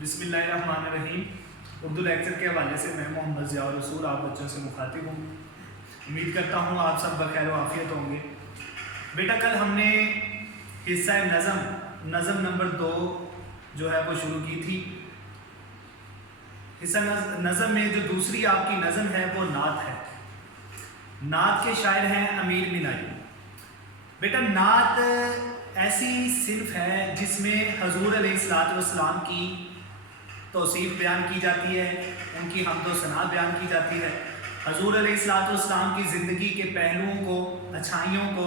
بسم اللہ الرحمن الرحیم۔ اردو لیکچر کے حوالے سے میں محمد ضیاء الرسول آپ بچوں سے مخاطب ہوں۔ امید کرتا ہوں آپ سب بخیر و عافیت ہوں گے۔ بیٹا کل ہم نے حصہ نظم نمبر 2 جو ہے وہ شروع کی تھی۔ حصہ نظم میں جو دوسری آپ کی نظم ہے وہ نعت ہے۔ نعت کے شاعر ہیں امیر منائی۔ بیٹا نعت ایسی صنف ہے جس میں حضور علیہ الصلوۃ والسلام کی توصیف بیان کی جاتی ہے، ان کی حمد و ثنا بیان کی جاتی ہے، حضور علیہ الصلوۃ والسلام کی زندگی کے پہلوؤں کو، اچھائیوں کو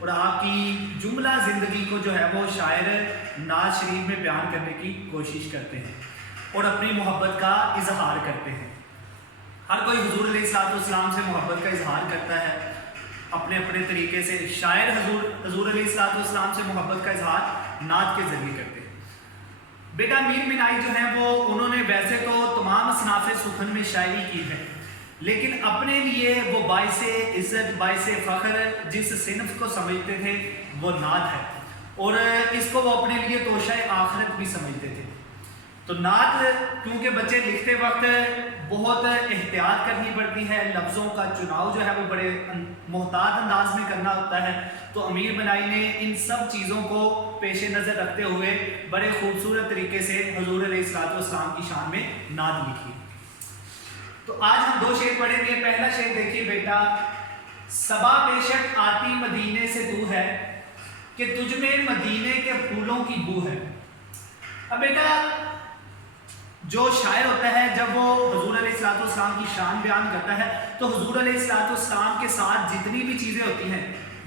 اور آپ کی جملہ زندگی کو جو ہے وہ شاعر نعت شریف میں بیان کرنے کی کوشش کرتے ہیں اور اپنی محبت کا اظہار کرتے ہیں۔ ہر کوئی حضور علیہ الصلوۃ والسلام سے محبت کا اظہار کرتا ہے اپنے اپنے طریقے سے۔ شاعر حضور علیہ الصلوۃ والسلام سے محبت کا اظہار نعت کے ذریعے کرتے ہیں۔ بیٹا امیر منائی جو ہیں وہ انہوں نے ویسے تو تمام اصناف سخن میں شاعری کی ہے، لیکن اپنے لیے وہ باعث عزت باعث فخر جس صنف کو سمجھتے تھے وہ نعت ہے، اور اس کو وہ اپنے لیے توشہ آخرت بھی سمجھتے تھے۔ تو نعت کیونکہ بچے لکھتے وقت بہت احتیاط کرنی پڑتی ہے، لفظوں کا چناؤ جو ہے وہ بڑے محتاط انداز میں کرنا ہوتا ہے، تو امیر منائی نے ان سب چیزوں کو پیش نظر رکھتے ہوئے بڑے خوبصورت طریقے سے حضور علیہ الصلوۃ والسلام کی شان میں نعت لکھی۔ تو آج ہم 2 شعر پڑھیں گے۔ پہلا شعر دیکھیے بیٹا، صبا بے شک آتی مدینے سے تو ہے کہ تجھ میں مدینے کے پھولوں کی بو ہے۔ اب بیٹا جو شاعر ہوتا ہے جب وہ حضور علیہ الصلوۃ والسلام کی شان بیان کرتا ہے تو حضور علیہ الصلوۃ والسلام کے ساتھ جتنی بھی چیزیں ہوتی ہیں،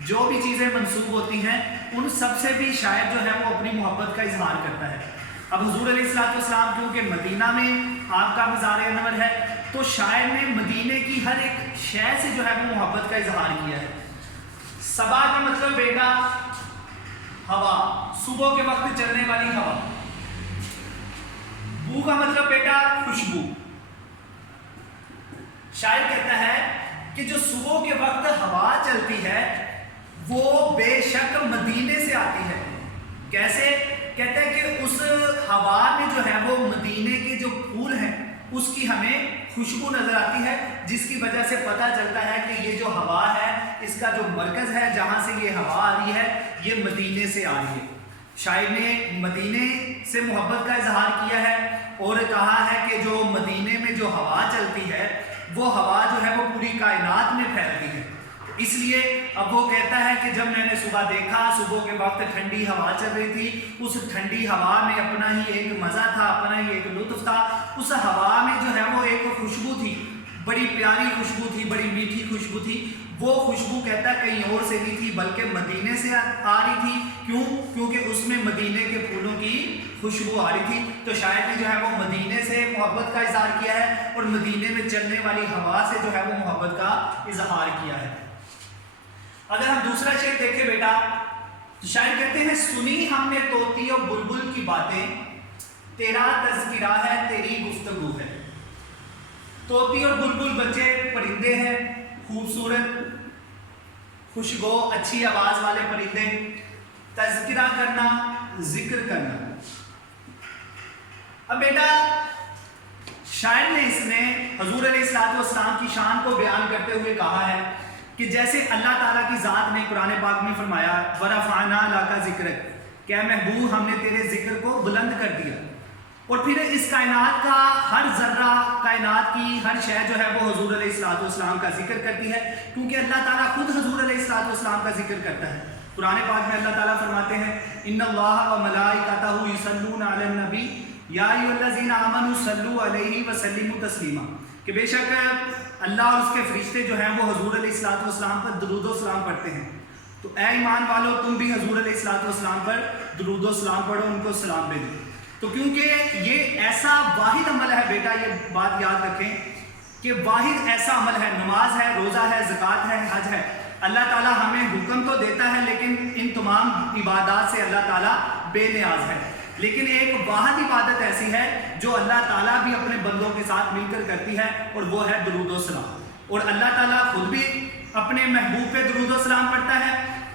جو بھی چیزیں منسوب ہوتی ہیں، ان سب سے بھی شاعر جو ہے وہ اپنی محبت کا اظہار کرتا ہے۔ اب حضور علیہ الصلوۃ والسلام کیونکہ مدینہ میں آپ کا مزار انور ہے، تو شاعر نے مدینے کی ہر ایک شے سے جو ہے وہ محبت کا اظہار کیا ہے۔ صبا کا مطلب بیٹا ہوا، صبح کے وقت چلنے والی ہوا۔ بو کا مطلب بیٹا خوشبو۔ شاعر کہتا ہے کہ جو صبح کے وقت ہوا چلتی ہے وہ بے شک مدینے سے آتی ہے۔ کیسے؟ کہتا ہے کہ اس ہوا میں جو ہے وہ مدینے کے جو پھول ہیں اس کی ہمیں خوشبو نظر آتی ہے، جس کی وجہ سے پتہ چلتا ہے کہ یہ جو ہوا ہے اس کا جو مرکز ہے جہاں سے یہ ہوا آ رہی ہے یہ مدینے سے آ رہی ہے۔ شاعر نے مدینے سے محبت کا اظہار کیا ہے اور کہا ہے کہ جو مدینے میں جو ہوا چلتی ہے وہ ہوا جو ہے وہ پوری کائنات میں پھیلتی ہے۔ اس لیے اب وہ کہتا ہے کہ جب میں نے صبح دیکھا، صبح کے وقت ٹھنڈی ہوا چل رہی تھی، اس ٹھنڈی ہوا میں اپنا ہی ایک مزہ تھا، اپنا ہی ایک لطف تھا۔ اس ہوا میں جو ہے وہ ایک خوشبو تھی، بڑی پیاری خوشبو تھی، بڑی میٹھی خوشبو تھی۔ وہ خوشبو کہتا ہے کہیں اور سے نہیں تھی بلکہ مدینے سے آ رہی تھی۔ کیوں؟ کیونکہ اس میں مدینے کے پھولوں کی خوشبو آ رہی تھی۔ تو شاعر نے جو ہے وہ مدینے سے محبت کا اظہار کیا ہے اور مدینے میں چلنے والی ہوا سے جو ہے وہ محبت کا اظہار کیا ہے۔ اگر ہم دوسرا شعر دیکھیں بیٹا تو شاعر کہتے ہیں، سنی ہم نے طوطی اور بلبل کی باتیں، تیرا تذکرہ ہے تیری گفتگو ہے۔ طوطی اور بلبل بچے پرندے ہیں، خوبصورت خوشگو اچھی آواز والے پرندے۔ تذکرہ کرنا، ذکر کرنا۔ اب بیٹا شاعر نے اس میں حضور علیہ الصلوۃ والسلام کی شان کو بیان کرتے ہوئے کہا ہے کہ جیسے اللہ تعالیٰ کی ذات نے قرآن پاک میں فرمایا وَرَفَعْنَا لَكَ ذِكْرَكَ کہ اے محبوب ہم نے تیرے ذکر کو بلند کر دیا۔ اور پھر اس کائنات کا ہر ذرہ، کائنات کی ہر شے جو ہے وہ حضور علیہ الصلوۃ والسلام کا ذکر کرتی ہے، کیونکہ اللہ تعالیٰ خود حضور علیہ الصلوۃ والسلام کا ذکر کرتا ہے۔ قرآن پاک میں اللہ تعالیٰ فرماتے ہیں ان اللہ وملائکتہ یصلون علی النبی یا ایھا الذین آمنوا صلوا علیہ وسلموا تسلیما کہ بے شک اللہ اور اس کے فرشتے جو ہیں وہ حضور علیہ الصلوۃ والسلام پر درود و سلام پڑھتے ہیں، تو اے ایمان والو تم بھی حضور علیہ الصلوۃ والسلام پر درود و سلام پڑھو، ان کو سلام بھیجو۔ تو کیونکہ یہ ایسا واحد عمل ہے بیٹا، یہ بات یاد رکھیں کہ واحد ایسا عمل ہے، نماز ہے، روزہ ہے، زکوٰۃ ہے، حج ہے۔ اللہ تعالیٰ ہمیں حکم تو دیتا ہے لیکن ان تمام عبادات سے اللہ تعالیٰ بے نیاز ہے، لیکن ایک واحد عبادت ایسی ہے جو اللہ تعالیٰ بھی اپنے بندوں کے ساتھ مل کر کرتی ہے اور وہ ہے درود و سلام۔ اور اللہ تعالیٰ خود بھی اپنے محبوب پہ درود و سلام پڑھتا ہے